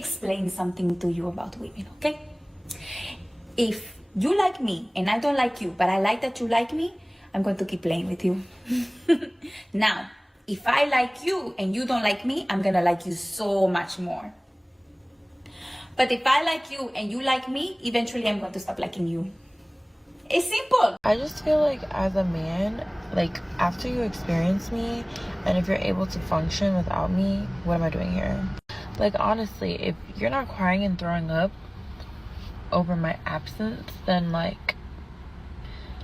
explain something to you about women, okay? If you like me and I don't like you, but I like that you like me, I'm going to keep playing with you. Now, if I like you and you don't like me, I'm gonna like you so much more. But if I like you and you like me, eventually I'm going to stop liking you. It's simple. I just feel like as a man, like after you experience me and if you're able to function without me, what am I doing here? Like honestly, if you're not crying and throwing up over my absence, then like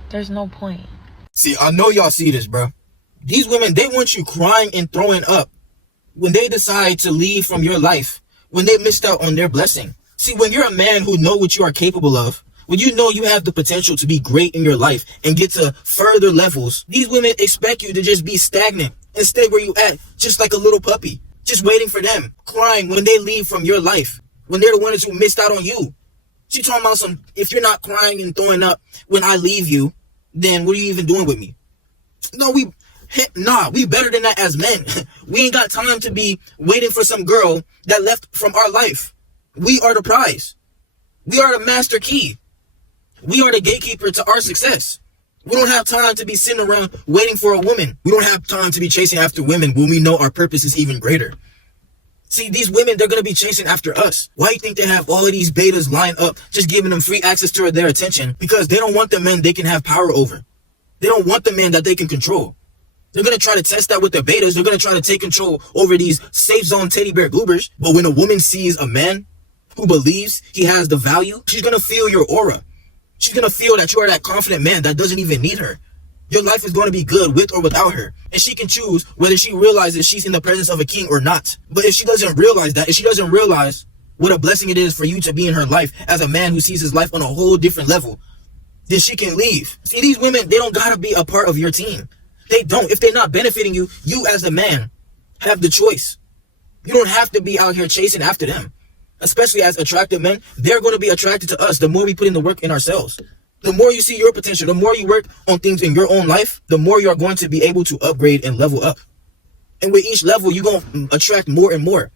there's no point. See, I know y'all see this, bro. These women, they want you crying and throwing up when they decide to leave from your life, when they missed out on their blessing. See, when you're a man who know what you are capable of, when you know you have the potential to be great in your life and get to further levels, these women expect you to just be stagnant and stay where you at, just like a little puppy, just waiting for them, crying when they leave from your life, when they're the ones who missed out on you. She talking about some, if you're not crying and throwing up when I leave you, then what are you even doing with me? No, we better than that as men. We ain't got time to be waiting for some girl that left from our life. We are the prize. We are the master key. We are the gatekeeper to our success. We don't have time to be sitting around waiting for a woman. We don't have time to be chasing after women when we know our purpose is even greater. See, these women, they're going to be chasing after us. Why do you think they have all of these betas lined up, just giving them free access to their attention? Because they don't want the men they can have power over. They don't want the men that they can control. They're going to try to test that with their betas. They're going to try to take control over these safe zone teddy bear goobers. But when a woman sees a man who believes he has the value, she's going to feel your aura. She's going to feel that you are that confident man that doesn't even need her. Your life is going to be good with or without her. And she can choose whether she realizes she's in the presence of a king or not. But if she doesn't realize that, if she doesn't realize what a blessing it is for you to be in her life as a man who sees his life on a whole different level, then she can leave. See, these women, they don't got to be a part of your team. They don't. If they're not benefiting you, you as a man have the choice. You don't have to be out here chasing after them. Especially as attractive men, they're going to be attracted to us the more we put in the work in ourselves. The more you see your potential, the more you work on things in your own life, the more you're going to be able to upgrade and level up. And with each level, you're going to attract more and more.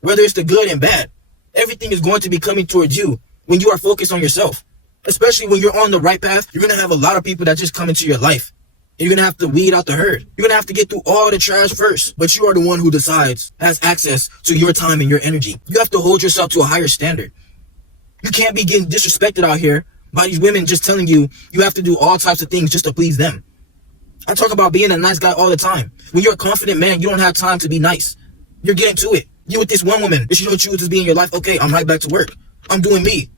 Whether it's the good and bad, everything is going to be coming towards you when you are focused on yourself. Especially when you're on the right path, you're going to have a lot of people that just come into your life. You're going to have to weed out the herd. You're going to have to get through all the trash first. But you are the one who decides, has access to your time and your energy. You have to hold yourself to a higher standard. You can't be getting disrespected out here by these women just telling you you have to do all types of things just to please them. I talk about being a nice guy all the time. When you're a confident man, you don't have time to be nice. You're getting to it. You with this one woman, if she don't choose to be in your life, okay, I'm right back to work. I'm doing me.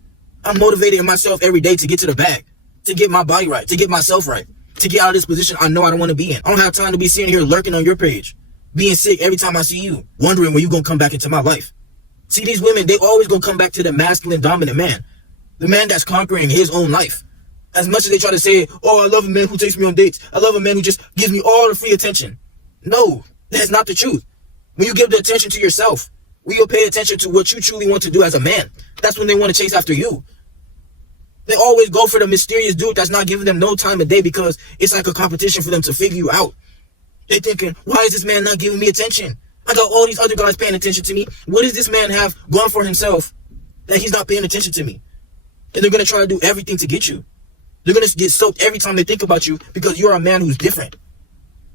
I'm motivating myself every day to get to the bag, to get my body right, to get myself right, to get out of this position I know I don't want to be in. I don't have time to be sitting here lurking on your page, being sick every time I see you, wondering when you're going to come back into my life. See, these women, they always going to come back to the masculine dominant man, the man that's conquering his own life. As much as they try to say, oh, I love a man who takes me on dates. I love a man who just gives me all the free attention. No, that's not the truth. When you give the attention to yourself, when you pay attention to what you truly want to do as a man, that's when they want to chase after you. They always go for the mysterious dude that's not giving them no time of day because it's like a competition for them to figure you out. They're thinking, why is this man not giving me attention? I got all these other guys paying attention to me. What does this man have going for himself that he's not paying attention to me? And they're going to try to do everything to get you. They're going to get soaked every time they think about you because you're a man who's different.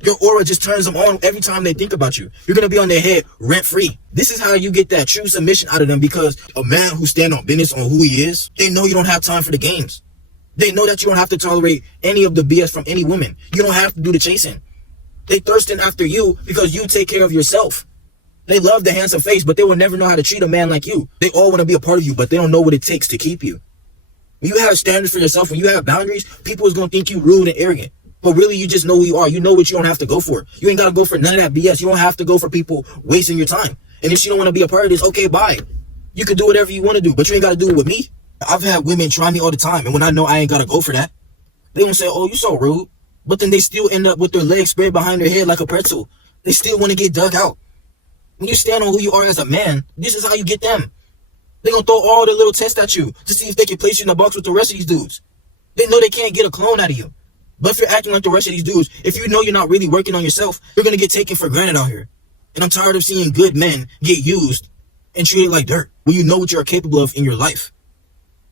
Your aura just turns them on every time they think about you. You're going to be on their head rent-free. This is how you get that true submission out of them because a man who stands on business on who he is, they know you don't have time for the games. They know that you don't have to tolerate any of the BS from any woman. You don't have to do the chasing. They thirsting after you because you take care of yourself. They love the handsome face, but they will never know how to treat a man like you. They all want to be a part of you, but they don't know what it takes to keep you. When you have standards for yourself, when you have boundaries, people is going to think you rude and arrogant. But really, you just know who you are. You know what you don't have to go for. You ain't got to go for none of that BS. You don't have to go for people wasting your time. And if she don't want to be a part of this, okay, bye. You can do whatever you want to do, but you ain't got to do it with me. I've had women try me all the time, and when I know I ain't got to go for that, they don't say, oh, you so rude. But then they still end up with their legs spread behind their head like a pretzel. They still want to get dug out. When you stand on who you are as a man, this is how you get them. They're going to throw all the little tests at you to see if they can place you in a box with the rest of these dudes. They know they can't get a clone out of you. But if you're acting like the rest of these dudes, if you know you're not really working on yourself, you're going to get taken for granted out here. And I'm tired of seeing good men get used and treat it like dirt when you know what you're capable of in your life.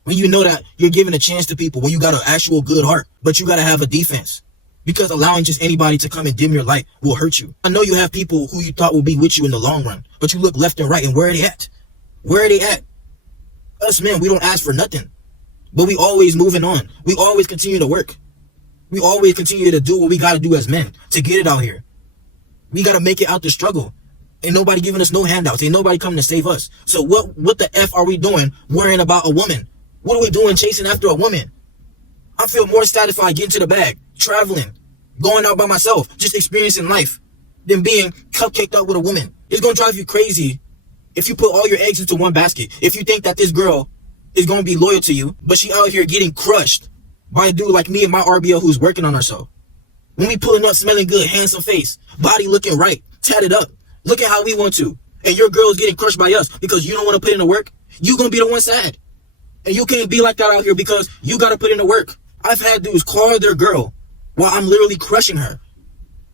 When you know that you're giving a chance to people, when you got an actual good heart, but you got to have a defense. Because allowing just anybody to come and dim your light will hurt you. I know you have people who you thought will be with you in the long run, but you look left and right, and where are they at? Where are they at? Us men, we don't ask for nothing, but we always moving on. We always continue to work. We always continue to do what we got to do as men to get it out here. We got to make it out the struggle. Ain't nobody giving us no handouts. Ain't nobody coming to save us. So what the F are we doing worrying about a woman? What are we doing chasing after a woman? I feel more satisfied getting to the bag, traveling, going out by myself, just experiencing life, than being cupcaked up with a woman. It's going to drive you crazy if you put all your eggs into one basket. If you think that this girl is going to be loyal to you, but she out here getting crushed by a dude like me and my RBL who's working on herself. When we pulling up, smelling good, handsome face, body looking right, tatted up, looking how we want to, and your girl is getting crushed by us because you don't want to put in the work, you going to be the one sad. And you can't be like that out here because you got to put in the work. I've had dudes call their girl while I'm literally crushing her.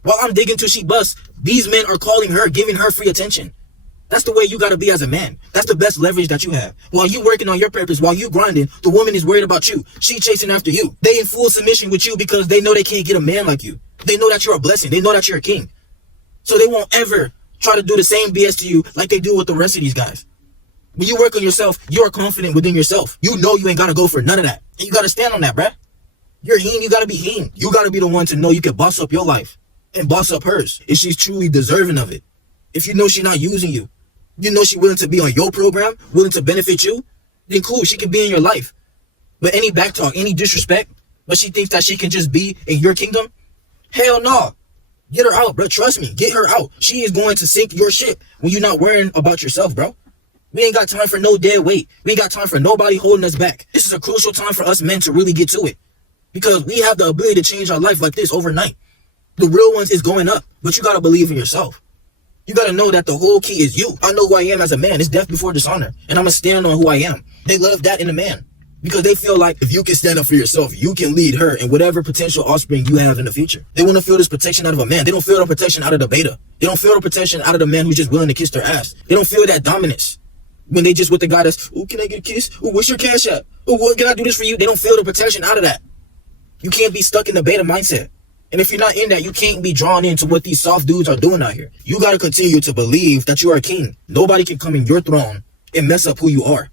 While I'm digging till she busts, these men are calling her, giving her free attention. That's the way you got to be as a man. That's the best leverage that you have. While you working on your purpose, while you grinding, the woman is worried about you. She chasing after you. They in full submission with you because they know they can't get a man like you. They know that you're a blessing. They know that you're a king. So they won't ever try to do the same BS to you like they do with the rest of these guys. When you work on yourself, you're confident within yourself. You know you ain't got to go for none of that. And you got to stand on that, bruh. You're him, you got to be him. You got to be the one to know you can boss up your life and boss up hers if she's truly deserving of it. If you know she's not using you, you know she's willing to be on your program, willing to benefit you, then cool, she can be in your life. But any backtalk, any disrespect, but she thinks that she can just be in your kingdom, hell no. Get her out, bro. Trust me. Get her out. She is going to sink your ship when you're not worrying about yourself, bro. We ain't got time for no dead weight. We ain't got time for nobody holding us back. This is a crucial time for us men to really get to it. Because we have the ability to change our life like this overnight. The real ones is going up, but you got to believe in yourself. You got to know that the whole key is you. I know who I am as a man. It's death before dishonor. And I'm going to stand on who I am. They love that in a man. Because they feel like if you can stand up for yourself, you can lead her and whatever potential offspring you have in the future. They want to feel this protection out of a man. They don't feel the protection out of the beta. They don't feel the protection out of the man who's just willing to kiss their ass. They don't feel that dominance. When they just with the guy that's, oh, can I get a kiss? Oh, what's your cash app? Oh, what can I do this for you? They don't feel the protection out of that. You can't be stuck in the beta mindset. And if you're not in that, you can't be drawn into what these soft dudes are doing out here. You got to continue to believe that you are a king. Nobody can come in your throne and mess up who you are.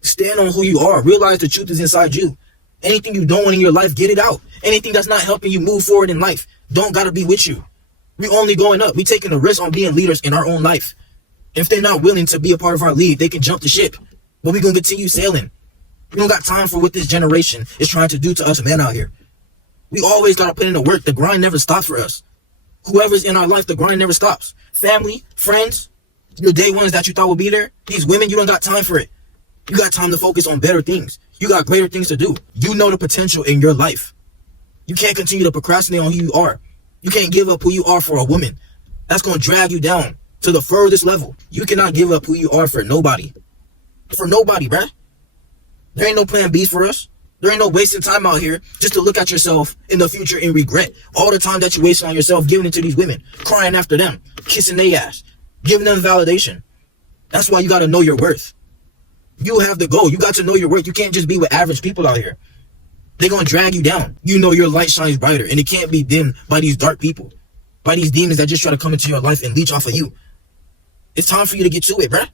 Stand on who you are. Realize the truth is inside you. Anything you don't want in your life, get it out. Anything that's not helping you move forward in life, don't got to be with you. We only going up. We taking a risk on being leaders in our own life. If they're not willing to be a part of our lead, they can jump the ship. But we're going to continue sailing. We don't got time for what this generation is trying to do to us men out here. We always got to put in the work. The grind never stops for us. Whoever's in our life, the grind never stops. Family, friends, your day ones that you thought would be there. These women, you don't got time for it. You got time to focus on better things. You got greater things to do. You know the potential in your life. You can't continue to procrastinate on who you are. You can't give up who you are for a woman. That's going to drag you down to the furthest level. You cannot give up who you are for nobody. For nobody, bruh. There ain't no plan B's for us. There ain't no wasting time out here just to look at yourself in the future and regret all the time that you wasted on yourself giving it to these women, crying after them, kissing their ass, giving them validation. That's why you got to know your worth. You have the goal. You got to know your worth. You can't just be with average people out here. They're going to drag you down. You know your light shines brighter, and it can't be dimmed by these dark people, by these demons that just try to come into your life and leech off of you. It's time for you to get to it, bruh.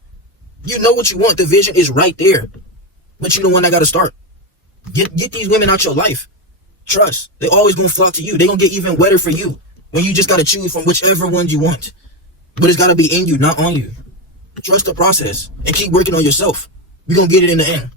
You know what you want. The vision is right there. But you're the one that got to start. Get these women out your life. Trust. They always going to flock to you. They're going to get even wetter for you when you just got to choose from whichever ones you want. But it's got to be in you, not on you. Trust the process and keep working on yourself. We're going to get it in the end.